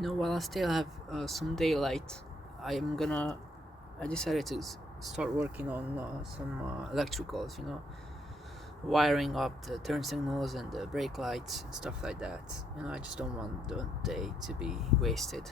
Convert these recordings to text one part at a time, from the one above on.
while I still have some daylight, I decided to start working on some electricals, wiring up the turn signals and the brake lights and stuff like that. I just don't want the day to be wasted.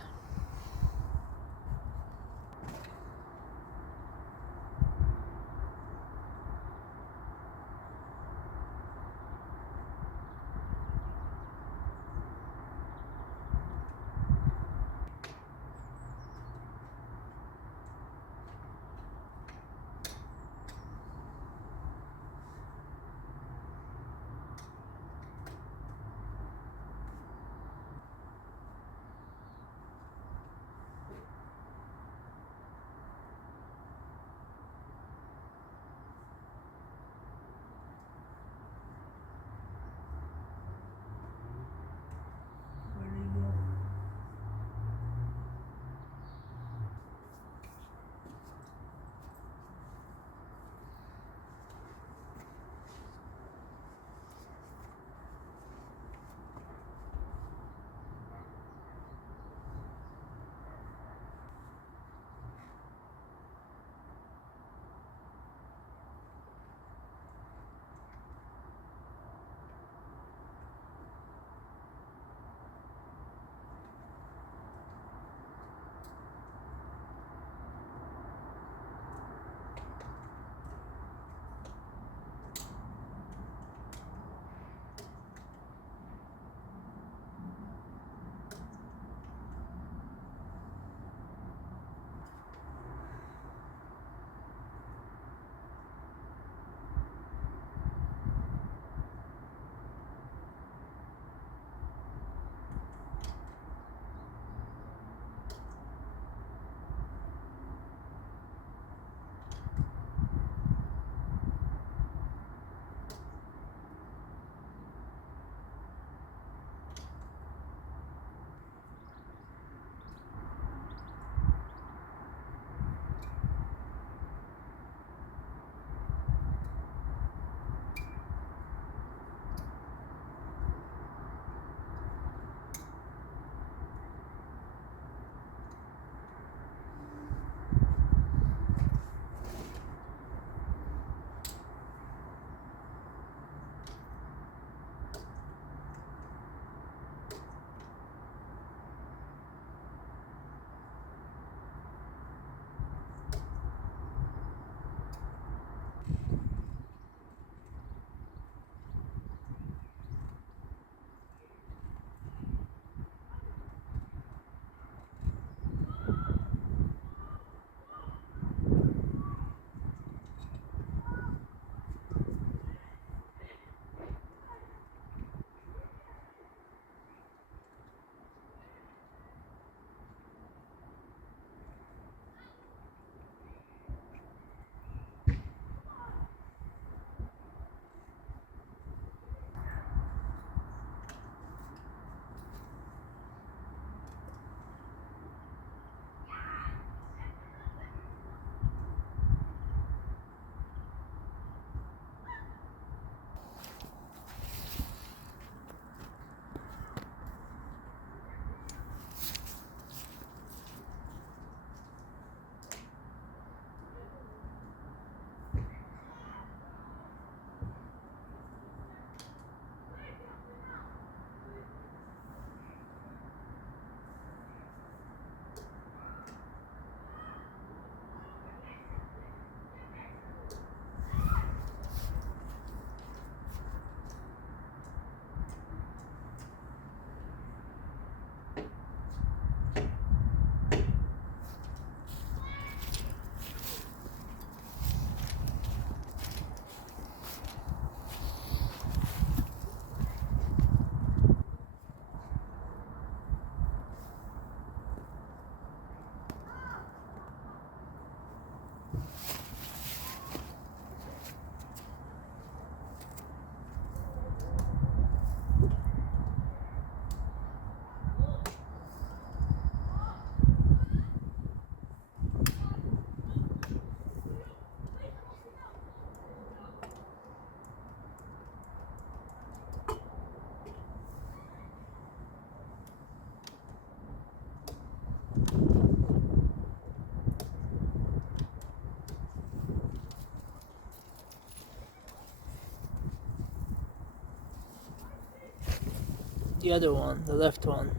The other one, the left one,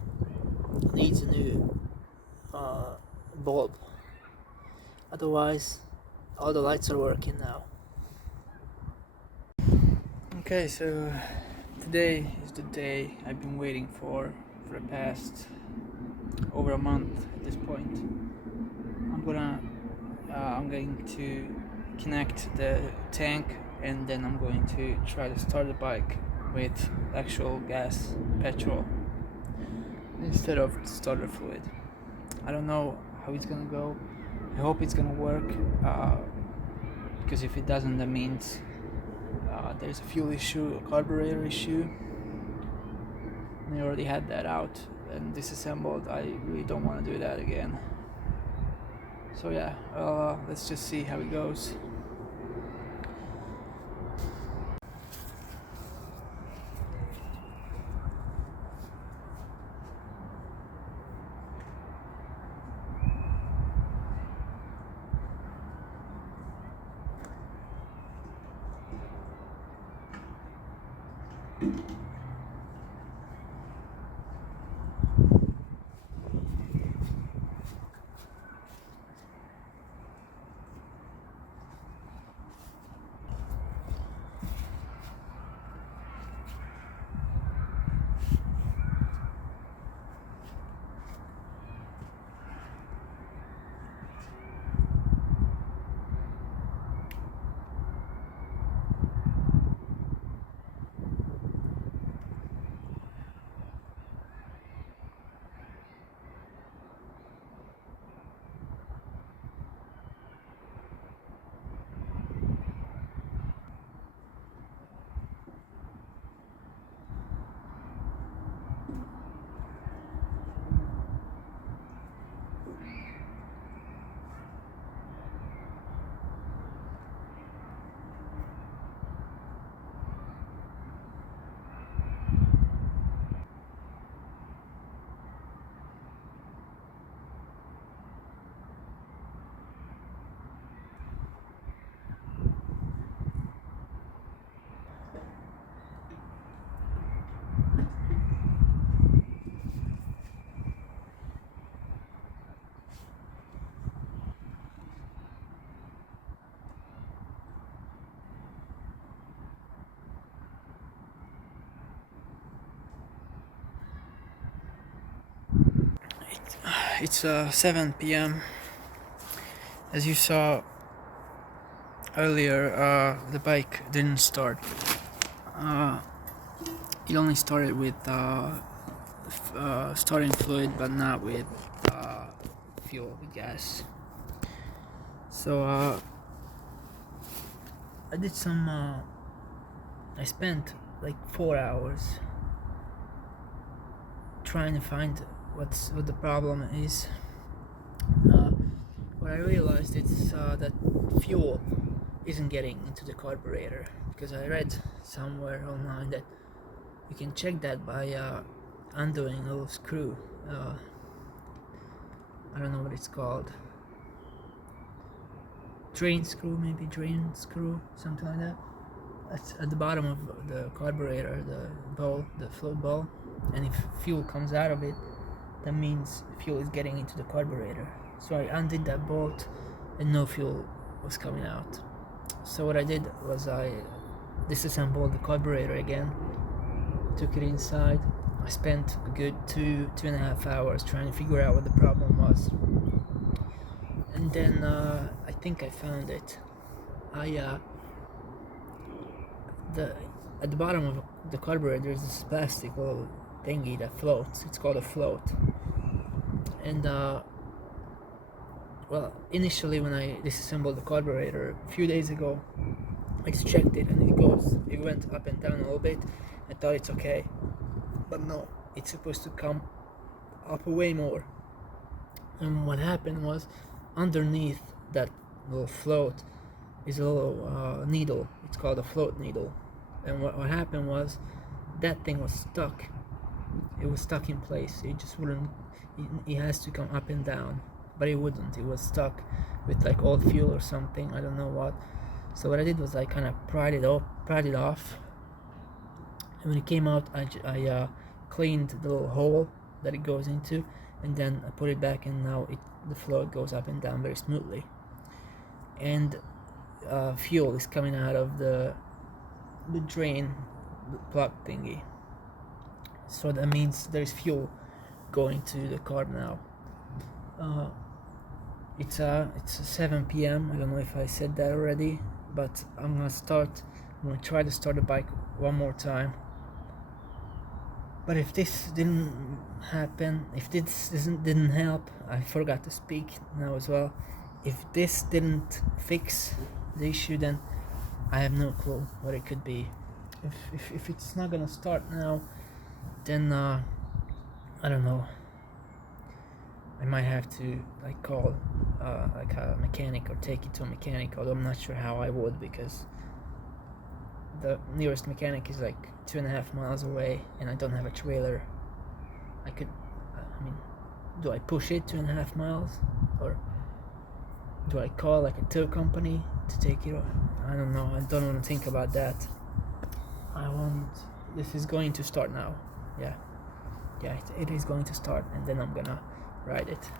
needs a new bulb. Otherwise, all the lights are working now. Okay, so today is the day I've been waiting for the past over a month at this point. I'm going to connect the tank, and then I'm going to try to start the bike with actual gas, petrol, instead of starter fluid. I don't know how it's gonna go. I hope it's gonna work, because if it doesn't, that means there's a fuel issue, a carburetor issue. And I already had that out and disassembled. I really don't want to do that again. So yeah, let's just see how it goes. It's 7 p.m. As you saw earlier, the bike didn't start. It only started with starting fluid, but not with fuel, with gas. So I spent like 4 hours trying to find what the problem is. What I realized is that fuel isn't getting into the carburetor, because I read somewhere online that you can check that by undoing a little screw. I don't know what it's called. Drain screw, something like that. That's at the bottom of the carburetor, the float bowl, and if fuel comes out of it, that means fuel is getting into the carburetor. So I undid that bolt and no fuel was coming out. So what I did was I disassembled the carburetor again, took it inside. I spent a good 2.5 hours trying to figure out what the problem was, and then I think I found it. At the bottom of the carburetor there's this plastic little thingy that floats. It's called a float. And well, initially when I disassembled the carburetor a few days ago, I just checked it and it went up and down a little bit. I thought it's okay, but no, it's supposed to come up way more. And what happened was, underneath that little float is a little needle. It's called a float needle. And what happened was, that thing was stuck. It was stuck in place. It just wouldn't. It has to come up and down, but it wouldn't. It was stuck with like old fuel or something. I don't know what. So what I did was I kind of pried it off, and when it came out, I cleaned the little hole that it goes into, and then I put it back, and now the flow goes up and down very smoothly. And fuel is coming out of the drain, the plug thingy. So that means there's fuel going to the car now. It's 7 p.m. I don't know if I said that already, but I'm gonna try to start the bike one more time. But if this didn't happen, if this didn't help, I forgot to speak now as well. If this didn't fix the issue, then I have no clue what it could be. If it's not gonna start now, then I don't know. I might have to call like a mechanic or take it to a mechanic, although I'm not sure how I would, because the nearest mechanic is like 2.5 miles away, and I don't have a trailer. I mean, do I push it 2.5 miles, or do I call like a tow company to take it? I don't know. I don't want to think about that. This is going to start now. Yeah, it is going to start, and then I'm gonna ride it.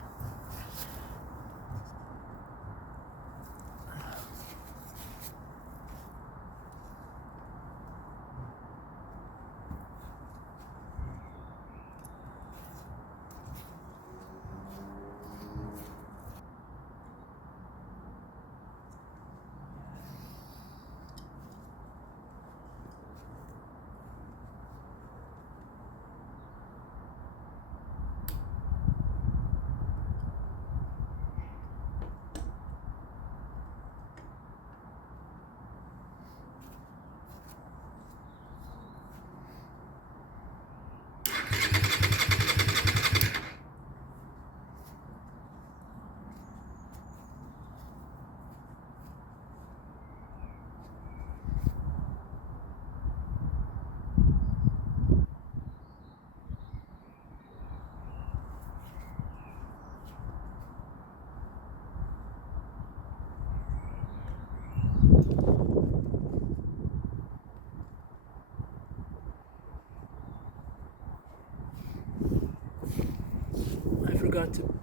I forgot to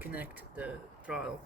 connect the throttle.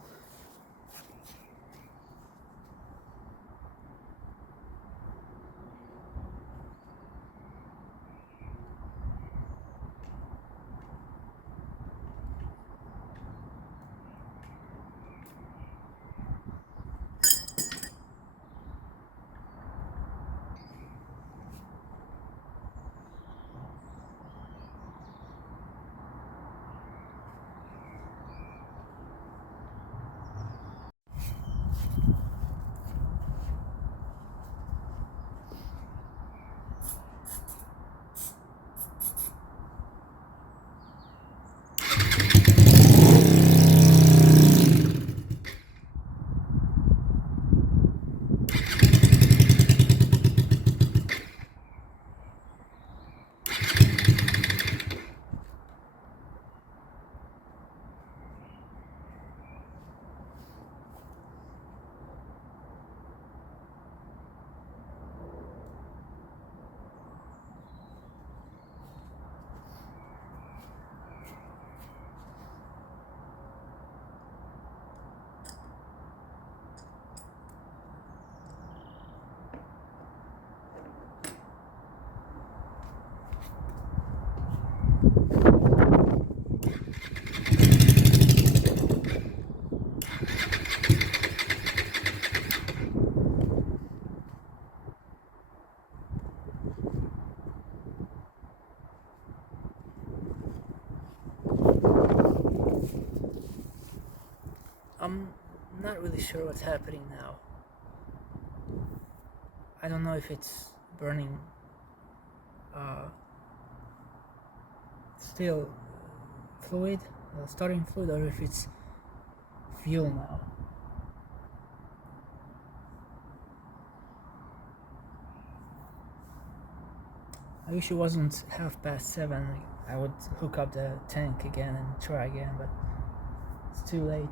I'm not really sure what's happening now. I don't know if it's burning still fluid, starting fluid, or if it's fuel now. I wish it wasn't 7:30. I would hook up the tank again and try again, but it's too late.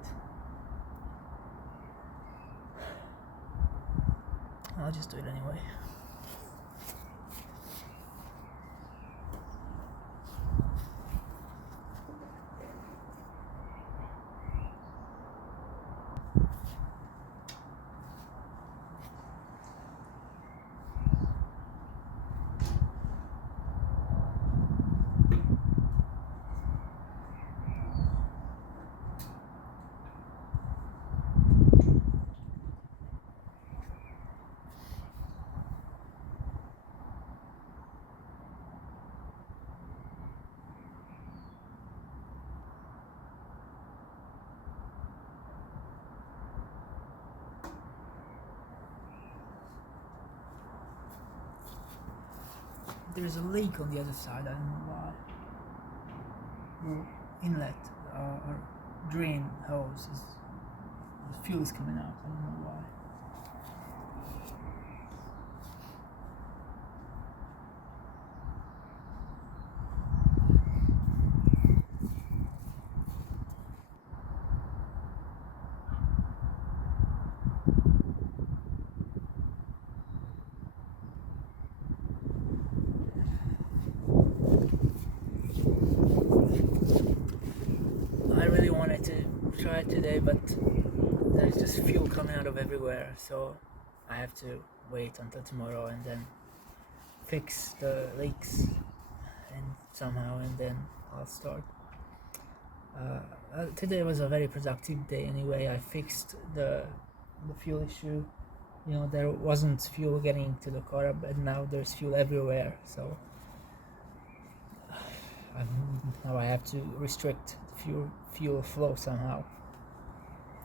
I'll just do it anyway. There's a leak on the other side, I don't know why. The inlet or drain hose is, the fuel is coming out, I don't know why. I really wanted to try it today, but there's just fuel coming out of everywhere, so I have to wait until tomorrow and then fix the leaks and somehow, and then I'll start. Today was a very productive day anyway. I fixed the fuel issue. You know, there wasn't fuel getting to the car, but now there's fuel everywhere, so now I have to restrict the fuel flow somehow.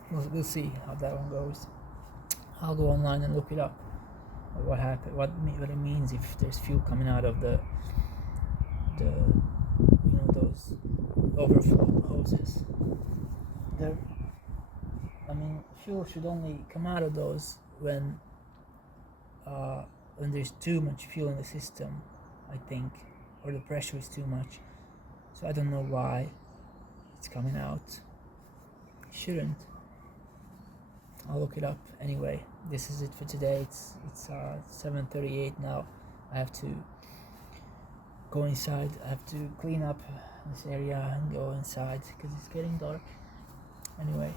We'll see how that one goes. I'll go online and look it up. What happened? What it means if there's fuel coming out of the those overflow hoses. Fuel should only come out of those when there's too much fuel in the system, I think, or the pressure is too much. So I don't know why it's coming out. It shouldn't. I'll look it up anyway. This is it for today. It's 7:38 now. I have to go inside. I have to clean up this area and go inside because it's getting dark. Anyway,